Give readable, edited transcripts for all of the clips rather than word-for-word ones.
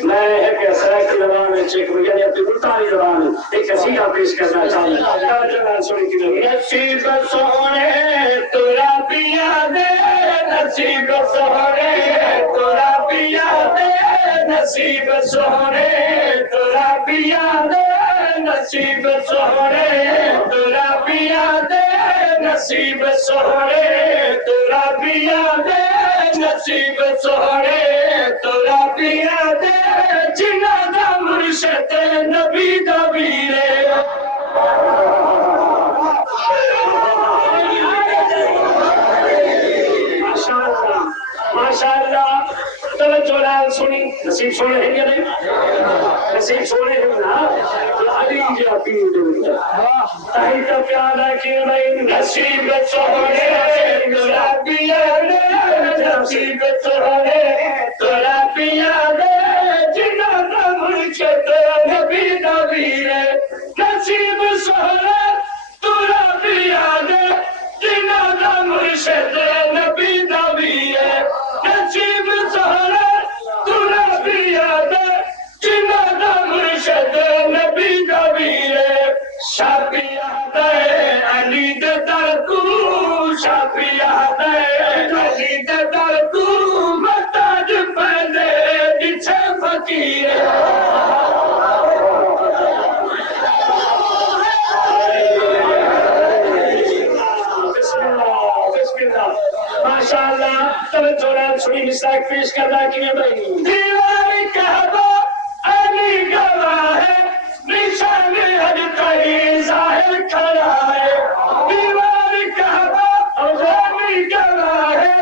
میں ایک سرائک کی زبان میں چیک ہو یعنی اپنی ملتانی زبان میں ایک قصیدہ پیش کرنا چاہوں گا نصیب سونے تورا پیا دے نصیب سونے تورا پیا دے نصیب سونے تورا پیا دے نصیب سونے تورا پیا دے نصیب سونے تورا پیا دے نصیب سونے تورا پیا دے جنہ دا مرشد نبی دا ویرے ماشاءاللہ توجہ لال سنی نصیب سونے ہیں یا نہیں نصیب سونے ہیں نا علی جا پیر دے تاہی تا پیادا کی بھائی نصیب سونے تورا پیا دے نصیب سونے تورا پیا دے جنہ دا مرشد نبی دا ویرے نصیب سونے تورا پیا دے جنہ دا مرشد نبی دا ویرے نصیب سونے تورا پیا دے جنہ دا مرشد نبی دا ویرے شاپیا دے علی دے در کو شاپیا دے علی دے در کو محتاج پہلے جچھے فقیر ماشاءاللہ توجہ لال سنی مساک پیش کرنا کیے بھائی دیوار کعبہ علی گواہ ہے نشان حج تہی ظاہر کھڑا ہے دیوار کعبہ علی گواہ ہے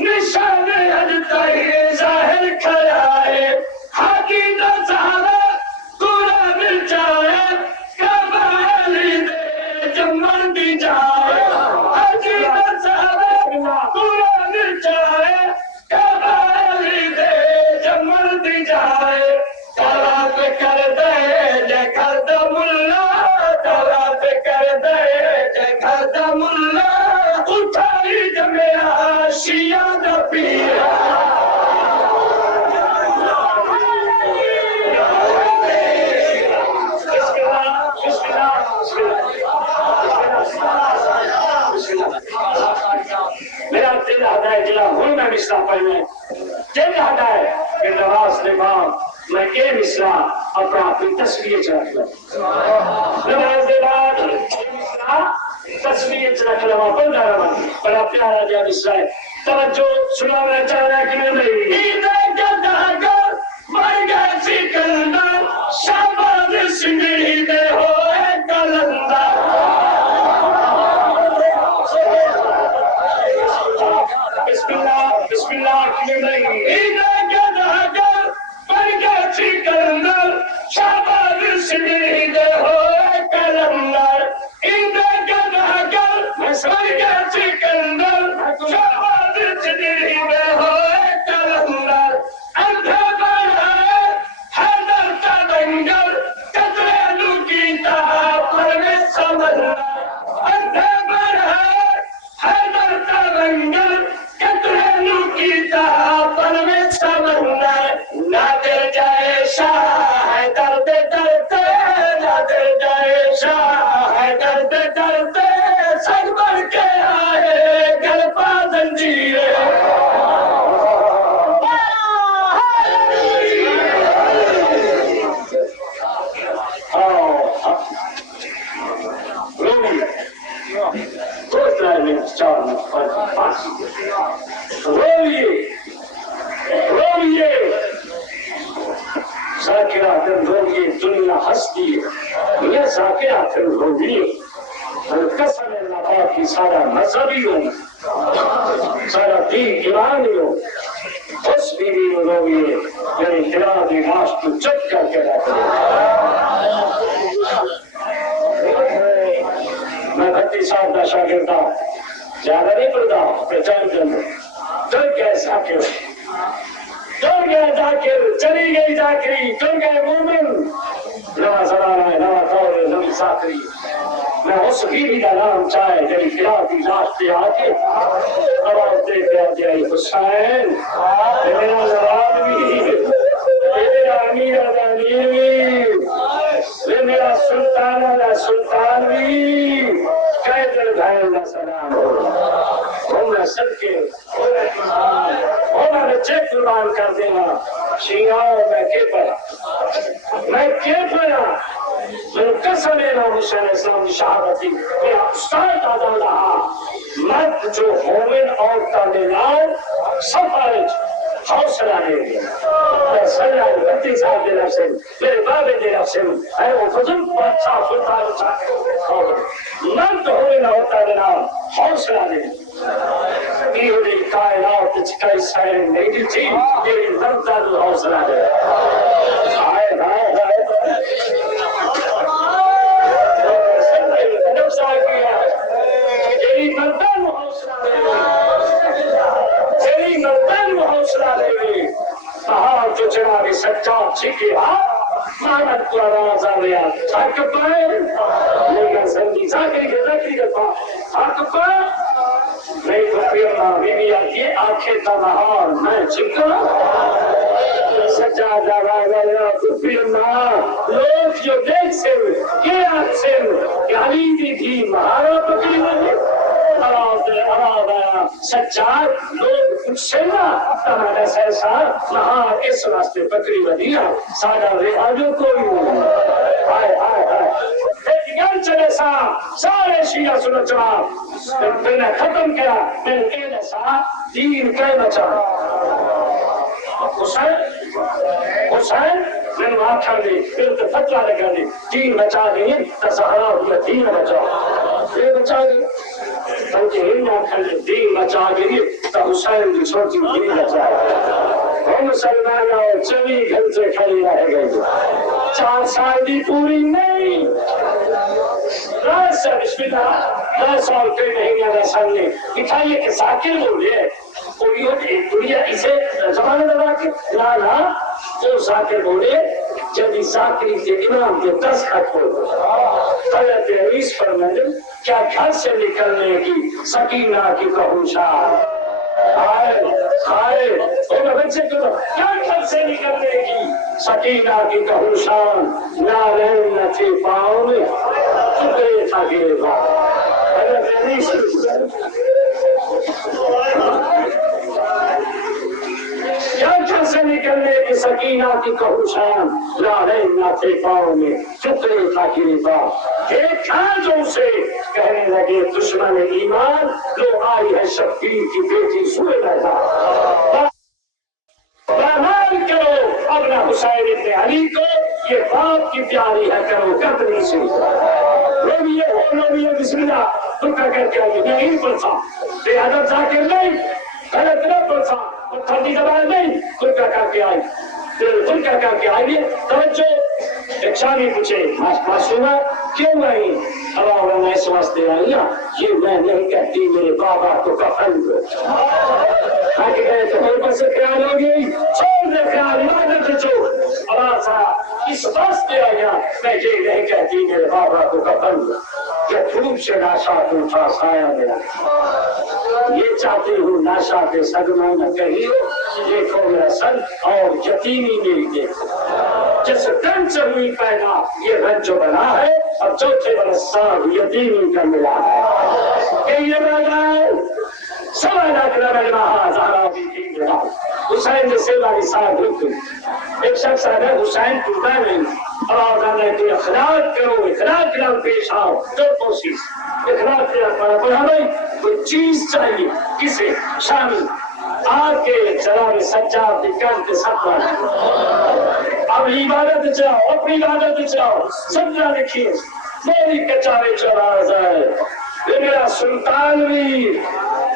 نشان حج تہی ظاہر کھڑا ہے حاجی دا سہارا پورا مل جائے کعبہ علی دے جمن دی جائے حاجی دا سہارا پورا مل جائے کعبہ علی دے جمن دی جائے طواف کر دے جے کر دا ملا طواف کر دے جے کر دا ملا اٹھائی جمعہ شیعہ دا پیر میرا دل آتا ہے جلا ہوں میں مصرع پڑھنے دل آتا ہے کہ نواز نے بعد میں یہ مصرع اپنا اپنی تصویر چرک لوں نواز نے بعد یہ مصرع تصویر چرک لوں بندہ رہا بڑا پیارا جا مصرع ہے توجہ سنانا چاہ رہا ہے کہ میں عیدہ گدہ گر مرگا سکندر شہباز سنگھی دے ہوئے کلندر بسم اللہ کی نہیں عیدہ گدہ گر مرگا سکندر شہباز سنگھی دے ہوئے کلندر عیدہ گدہ گر مرگا سکندر شہباز سنگھی دے ہوئے کلندر اندھا بڑھا حیدر کا دنگر قطرے لکیتا پر میں سمندر اندھا بڑھا حیدر کا دنگر قطرے لکیتا پر میں سمندر نادر جائے شاہ حیدر دے درتے نادر جائے شاہ حیدر دے درتے سر بڑھ کے آئے گل پا زنجیرے رویے ذاکرہ دن رویے دنیا ہستی ہے یہ ذاکرہ دن رویے قسم اللہ پاک کی سارا مذہبی ہوں سارا دین ایمانی ہوں اس بیوی رویے یعنی خلافی معاش تو چک کر کے رہتے میں بھتی صاحب کا شاگرد ہوں زیادہ نہیں پڑھتا پہچان کرنا ڈر گئے ذاکر ڈر گئے ذاکر چلی گئی ذاکری ڈر گئے مومن نوا زمانہ ہے نوا دور ہے نوی ذاکری میں اس بیوی کا نام چاہے میری خلا کی لاش پہ آ کے آواز دے کے آ جائے حسین میرا نواب بھی میرا امیر امیر بھی میرا سلطان سلطان بھی کہہ دل بھائی اللہ سلام ہونا سب کے ہونا بچے قربان کر دینا شیعوں میں کے پڑا میں قسم امام حسین اسلام کی شہادتی میرا استاد دادا رہا مرد جو مومن عورتوں نے لاؤ سفارج حوصلہ دے گیا سلام بتی صاحب دے رفسن میرے بابے دے رفسن اے وہ فضل بادشاہ سلطان مرد مومن عورتوں نے لاؤ حوصلہ دے میری کائنات چکائی سائن نہیں تھی میری مرد دادو حوصلہ دے آئے آئے آئے تیری مردان حوصلہ دے کہا جو جناب سجاد چھکے مانت کو آواز آ گیا حق پائے لیکن سنگی ساکری کے ذکری کرتا حق پائے نہیں تو پیرنا بیوی آتی آنکھیں تا نہار میں چھکا سجاد آواز آیا تو پیرنا لوگ جو دیکھ سے یہ آت سے کہ علی دی تھی مہارا پکڑی لگے آواز آیا سجاد لوگ کچھ سے نا تمہارا سیسا مہار اس راستے پکڑی ودیا سادہ ریاجو کوئی نہیں آئے آئے آئے ایک گل چلے سا سارے شیعہ سنو چلا میں نے ختم کیا میں نے کہنے سا دین کہہ بچا حسین میں نے وہاں کھڑ دی پھر تو فتوہ لگا دی دین بچا دی تسہرا ہوئی دین بچا یہ بچا دی بلکہ ہمیں کھڑ دی دین بچا دی تو حسین کی سوچی دین بچا دی ہم مسلمان اور 24 گھنٹے کھڑی رہ گئی 4 سال دی پوری نہیں بسم اللہ 10 سال کے مہینے میں سامنے دکھائیے کہ ذاکر بولے کوئی دنیا اسے زمانے دبا کے لانا تو ذاکر بولے جب ذاکری کے امام کے 10 خط ہو حضرت عیس فرمائے کیا گھر سے نکلنے کی سکینہ کی کہوشا بچے کو کیا گھر سے نکلنے کی سکینہ کی کہوشان نارین نہ تھے پاؤں میں چکے تھا گیرا حضرت عیس گھر سے نکلنے کی سکینہ کی کہوشان لارین نہ تھے پاؤں میں چکے تھا گیرا ایک کھانجوں سے کہنے لگے دشمن ایمان لو آئی ہے شبیر کی بیٹی سوئے لگا بہرحال کرو اپنا حسین ابن علی کو یہ باپ کی پیاری ہے کرو کتنی سے لوگ بسم اللہ ترکا کر کے آئیے میں نہیں پڑھتا بے ادب ذاکر نہیں غلط نہ پڑھتا ٹھنڈی زبان نہیں ترکا کر کے آئی ترکا کر کے آئیے توجہ ایک شامی پوچھے معصومہ کیوں نہیں اللہ میں اس واسطے آئی یہ میں نہیں کہتی میرے بابا کو کفن دو آگے گئے تو میرے پاس خیال ہو گئی چھوڑ دے خیال عبادت چھوڑ اللہ صاحب اس واسطے آیا میں یہ نہیں کہتی میرے بابا کو کفن دو کہ دھوپ سے ناشا اٹھا سایہ میرا یہ چاہتی ہوں ناشا کے صدمہ نہ کہی دیکھو میرا سن اور یتیمی میری دیکھو جس دن سے ہوئی پیدا یہ رنج بنا ہے اور چوتھے برس سال یتیمی کا ملا ہے کہ یہ بجائے سوا لاکھ رمضان زہرا بھی تھی میرا حسین نے سیوا کی ساتھ رکھو ایک شخص ہے حسین ٹوٹا نہیں اور آزاد ہے کہ اخلاق کرو اخلاق کے نام پیش آؤ جو کوشش اخلاق کے نام پر ہمیں کوئی چیز چاہیے کسے شامل آ کے جناب سجاد کی کن کے ساتھ اب عبادت چاہو اپنی عبادت چاہو سمجھا رکھیے میری کچارے چوراز ہے یہ میرا سلطان بھی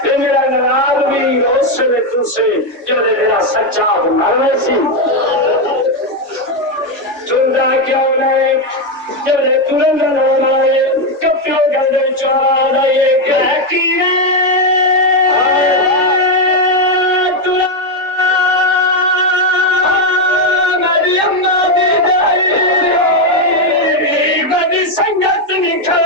یہ میرا نواب بھی اس سے میں تم سے جو میرا سجاد مرنے سی چندہ کیا انہیں جب نے ترنگ ہونا ہے کفیوں گندے چوراز ہے یہ کہہ کی سنگت نکھا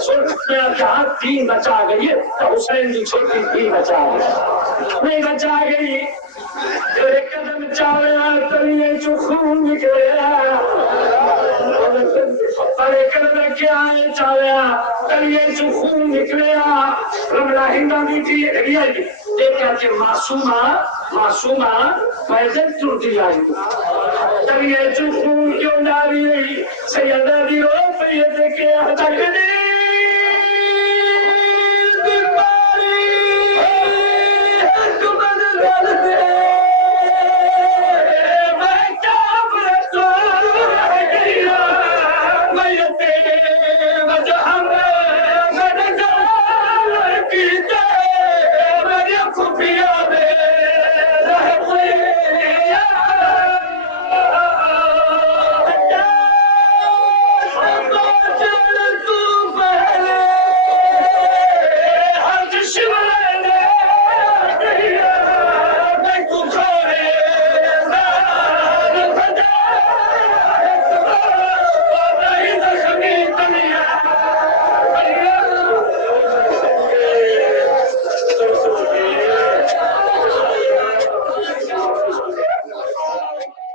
سن میں کہا تین بچا گئی ہے تو حسین کی چھوٹی تھی بچا گئی نہیں بچا گئی ایک قدم چاہیا تلیے چو خون نکلیا اور ایک قدم کیا ہے چاہیا تلیے چو خون نکلیا رملہ ہندہ بھی تھی ایک کہ معصومہ پیدل ٹوٹی آئی تلیے چو خون کیوں ڈالی سیدہ دی رو پیدے کے تکنے